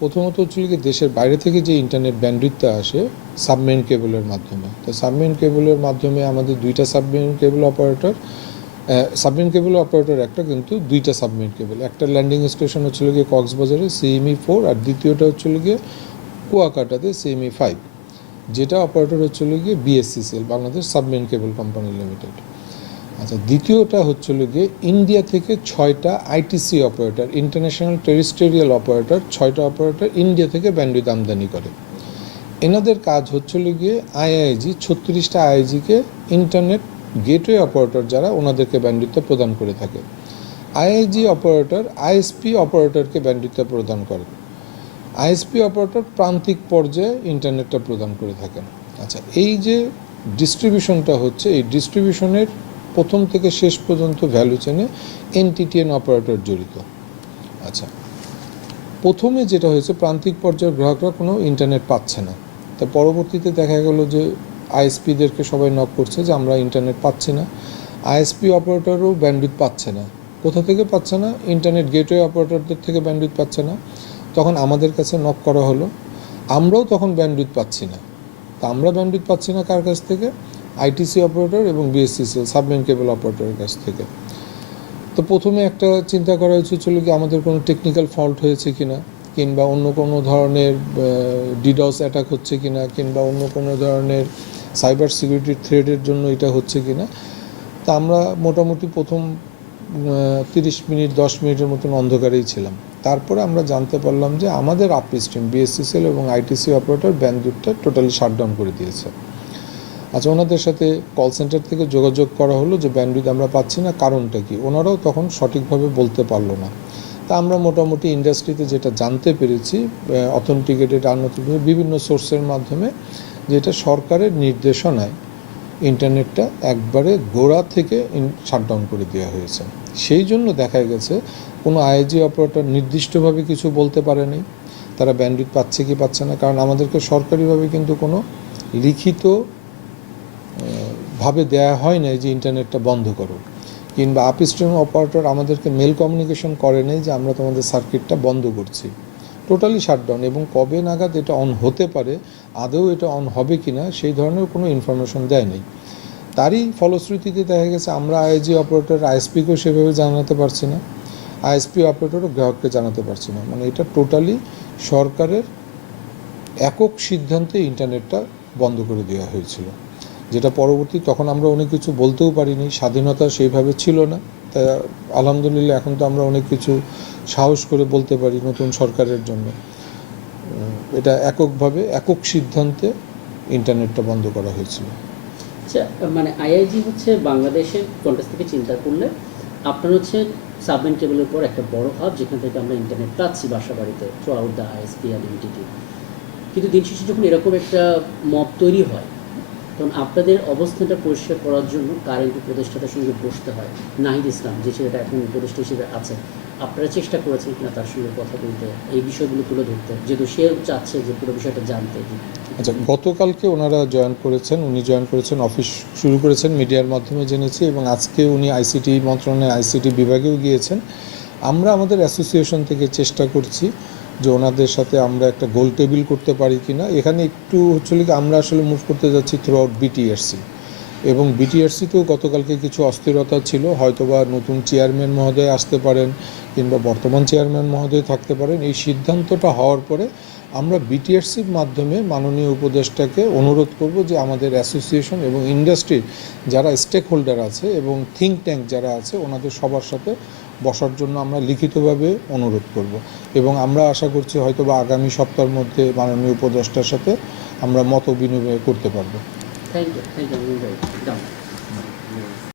প্রথমত হচ্ছে কি দেশের বাইরে থেকে যে ইন্টারনেট ব্যান্ডউইথটা আসে সাবমেরিন কেবলের মাধ্যমে, তো সাবমেরিন কেবলের মাধ্যমে আমাদের দুইটা submarine cable operator, submarine cable operator একটা, কিন্তু দুইটা সাবমেরিন কেবল, একটা ল্যান্ডিং স্টেশন হচ্ছিল গিয়ে কক্সবাজারে CME-4 আর দ্বিতীয়টা হচ্ছিল গিয়ে কুয়াকাটাতে CME-5, যেটা অপারেটর হচ্ছিল গিয়ে BSCCL, Bangladesh Submarine Cable Company Limited. আচ্ছা, দ্বিতীয়টা হচ্ছিল গিয়ে ইন্ডিয়া থেকে 6টা ITC operator, international terrestrial operator, 6টা অপারেটর ইন্ডিয়া থেকে ব্যান্ডউইথ আমদানি করে। এনাদের কাজ হচ্ছিল গিয়ে IIG 36টা IIGকে ইন্টারনেট গেটওয়ে অপারেটর যারা ওনাদেরকে ব্যান্ডউইথটা প্রদান করে থাকে। IIG অপারেটর ISP অপারেটরকে ব্যান্ডউইথটা প্রদান করে। ISP অপারেটর প্রান্তিক পর্যায়ে ইন্টারনেটটা প্রদান করে থাকেন। আচ্ছা, এই যে ডিস্ট্রিবিউশনটা হচ্ছে, এই ডিস্ট্রিবিউশনের প্রথম থেকে শেষ পর্যন্ত ভ্যালু চেনে NTTN অপারেটর জড়িত। আচ্ছা, প্রথমে যেটা হয়েছে, প্রান্তিক পর্যায়ের গ্রাহকরা কোনো ইন্টারনেট পাচ্ছে না, তা পরবর্তীতে দেখা গেল যে ISPদেরকে সবাই নক করছে যে আমরা ইন্টারনেট পাচ্ছি না। ISP অপারেটরও ব্যান্ডউইথ পাচ্ছে না। কোথা থেকে পাচ্ছে না? ইন্টারনেট গেটওয়ে অপারেটরদের থেকে ব্যান্ডউইথ পাচ্ছে না। তখন আমাদের কাছে নক করা হলো, আমরাও তখন ব্যান্ডউইথ পাচ্ছি না। তা আমরা ব্যান্ডউইথ পাচ্ছি না কার কাছ থেকে? ITC অপারেটর এবং BSCCL সাবমেরিন কেবল অপারেটরের কাছ থেকে। তো প্রথমে একটা চিন্তা করা হয়েছিল কি আমাদের কোনো টেকনিক্যাল ফল্ট হয়েছে কিনা, কিংবা অন্য কোনো ধরনের ডিডস অ্যাটাক হচ্ছে কিনা, কিংবা অন্য কোনো ধরনের সাইবার সিকিউরিটি থ্রেটের জন্য এটা হচ্ছে কিনা। তা আমরা মোটামুটি প্রথম 30 মিনিট 10 মিনিটের মতন অন্ধকারেই ছিলাম। তারপরে আমরা জানতে পারলাম যে আমাদের আপস্ট্রিম BSCCL এবং ITC অপারেটর ব্যান্ডউইথটা টোটালি শাটডাউন করে দিয়েছে। আচ্ছা, ওনাদের সাথে কল সেন্টার থেকে যোগাযোগ করা হলো যে ব্যান্ডউইথ আমরা পাচ্ছি না, কারণটা কি? ওনারাও তখন সঠিকভাবে বলতে পারলো না। তা আমরা মোটামুটি ইন্ডাস্ট্রিতে যেটা জানতে পেরেছি, অথেন্টিকেটেড আনঅথেন্টিকেটেড বিভিন্ন সোর্সের মাধ্যমে, যেটা সরকারের নির্দেশনায় ইন্টারনেটটা একবারে গোড়া থেকে শাটডাউন করে দেওয়া হয়েছে। সেই জন্য দেখা গেছে কোনো IIG অপারেটর নির্দিষ্টভাবে কিছু বলতে পারেনি তারা ব্যান্ডউইথ পাচ্ছে কি পাচ্ছে না, কারণ আমাদেরকে সরকারিভাবে কিন্তু কোনো লিখিত ভাবে দেয়া হয় নাই যে ইন্টারনেটটা বন্ধ করো, কিংবা আপস্ট্রিম অপারেটর আমাদেরকে মেল কমিউনিকেশন করে নেই যে আমরা তোমাদের সার্কিটটা বন্ধ করছি। টোটালি শাটডাউন, এবং কবে নাগাদ এটা অন হতে পারে, আদৌ এটা অন হবে কি না, সেই ধরনের কোনো ইনফরমেশন দেয় নেই। তারই ফলশ্রুতিতে দেখা গেছে আমরা IIG অপারেটর ISPকেও সেভাবে জানাতে পারছি না, ISP অপারেটরও গ্রাহককে জানাতে পারছি না। মানে এটা টোটালি সরকারের একক সিদ্ধান্তে ইন্টারনেটটা বন্ধ করে দেওয়া হয়েছিল, যেটা পরবর্তী তখন আমরা অনেক কিছু বলতেও পারিনি, স্বাধীনতা সেইভাবে ছিল না। তাই আলহামদুলিল্লাহ এখন তো আমরা অনেক কিছু সাহস করে বলতে পারি নতুন সরকারের জন্য। এটা এককভাবে একক সিদ্ধান্তে ইন্টারনেটটা বন্ধ করা হয়েছিল। আচ্ছা, মানে IIG হচ্ছে বাংলাদেশের কন্টেক্সট থেকে চিন্তা করলে আপনার হচ্ছে সাবমেরিন কেবলের পর একটা বড় হাব, যেখান থেকে আমরা ইন্টারনেট পাচ্ছি বাসা বাড়িতে থ্রু আউট দ্য ISP আর NTT। কিন্তু দিন শেষে যখন এরকম একটা মব তৈরি হয়, তখন আপনাদের অবস্থানটা পরিষ্কার করার জন্য কারেন্ট উপদেষ্টাদের সঙ্গে বসতে হয়। নাহিদ ইসলাম যে ছেলেটা এখন উপদেষ্টা হিসেবে আছে, আপনারা চেষ্টা করেছেন কিনা তার সঙ্গে কথা বলতে, এই বিষয়গুলো তুলে ধরতে, যেহেতু সে চাচ্ছে যে পুরো বিষয়টা জানতে? আচ্ছা, গতকালকে ওনারা জয়েন করেছেন, উনি জয়েন করেছেন, অফিস শুরু করেছেন, মিডিয়ার মাধ্যমে জেনেছি, এবং আজকে উনি ICT মন্ত্রণালয়ের ICT বিভাগেও গিয়েছেন। আমরা আমাদের অ্যাসোসিয়েশন থেকে চেষ্টা করছি যে ওনাদের সাথে আমরা একটা গোল টেবিল করতে পারি কি না। এখানে একটু হচ্ছিল কি আমরা আসলে মুভ করতে যাচ্ছি থ্রু আউট BTRC, এবং BTRCতেও গতকালকে কিছু অস্থিরতা ছিল। হয়তোবা নতুন চেয়ারম্যান মহোদয় আসতে পারেন, কিংবা বর্তমান চেয়ারম্যান মহোদয় থাকতে পারেন। এই সিদ্ধান্তটা হওয়ার পরে আমরা BTRCর মাধ্যমে মাননীয় উপদেষ্টাকে অনুরোধ করব যে আমাদের অ্যাসোসিয়েশন এবং ইন্ডাস্ট্রির যারা স্টেক হোল্ডার আছে এবং থিঙ্ক ট্যাঙ্ক যারা আছে, ওনাদের সবার সাথে বসার জন্য আমরা লিখিতভাবে অনুরোধ করব, এবং আমরা আশা করছি হয়তোবা আগামী সপ্তাহের মধ্যে মাননীয় উপদেষ্টার সাথে আমরা মত বিনিময় করতে পারবো। Thank you.